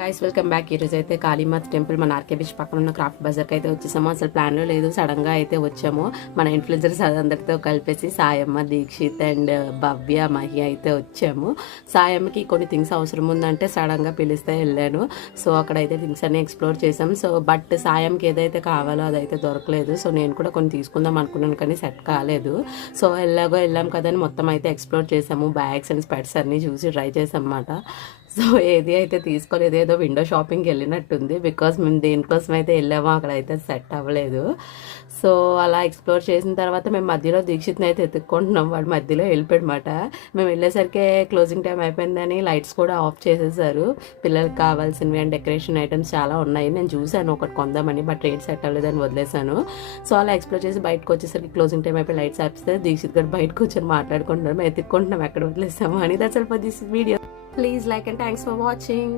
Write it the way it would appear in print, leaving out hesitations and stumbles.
Guys welcome back. ఈరోజు అయితే Kalimata temple మన ఆర్కే బీచ్ పక్కన ఉన్న క్రాఫ్ట్ బజార్కి అయితే వచ్చేసాము. అసలు ప్లాన్లో లేదు, సడన్గా అయితే వచ్చాము. మన ఇన్ఫ్లుయెన్సర్స్ అందరితో కలిపేసి సాయమ్మ, దీక్షిత్ అండ్ భవ్య, మహి అయితే వచ్చాము. సాయమ్మకి కొన్ని థింగ్స్ అవసరం ఉందంటే సడన్గా పిలిస్తే వెళ్ళాను. సో అక్కడైతే థింగ్స్ అన్ని ఎక్స్ప్లోర్ చేసాం. సో బట్ సాయంకి ఏదైతే కావాలో అదైతే దొరకలేదు. సో నేను కూడా కొన్ని తీసుకుందాం అనుకున్నాను కానీ సెట్ కాలేదు. సో వెళ్ళాం కదా అని మొత్తం అయితే ఎక్స్ప్లోర్ చేసాము. బ్యాగ్స్ అండ్ స్పెట్స్ అన్నీ చూసి ట్రై చేసాం అన్నమాట. సో ఏది అయితే తీసుకోలేదు, ఏదో విండో షాపింగ్కి వెళ్ళినట్టుంది. బికాస్ మేము దేనికోసం అయితే వెళ్ళామో అక్కడైతే సెట్ అవ్వలేదు. సో అలా ఎక్స్ప్లోర్ చేసిన తర్వాత మేము మధ్యలో దీక్షిత్ని అయితే ఎత్తుక్కుంటున్నాం. వాడు మధ్యలో వెళ్ళిపోయాడనమాట. మేము వెళ్ళేసరికి క్లోజింగ్ టైం అయిపోయిందని లైట్స్ కూడా ఆఫ్ చేసేసారు. పిల్లలకి కావాల్సినవి అండ్ డెకరేషన్ ఐటమ్స్ చాలా ఉన్నాయి. నేను చూశాను ఒకటి కొందామని, బట్ రేట్ సెట్ అవ్వలేదని వదిలేశాను. సో అలా ఎక్స్ప్లోర్ చేసి బయటకు వచ్చేసరికి క్లోజింగ్ టైం అయిపోయి లైట్స్ ఆపిస్తే దీక్షిత్ గారు బయటకు వచ్చి మాట్లాడుకుంటున్నాం. మేము ఎత్తుక్కుంటున్నాం ఎక్కడ వదిలేసాము అని. That's all for this video. Please like and thanks for watching.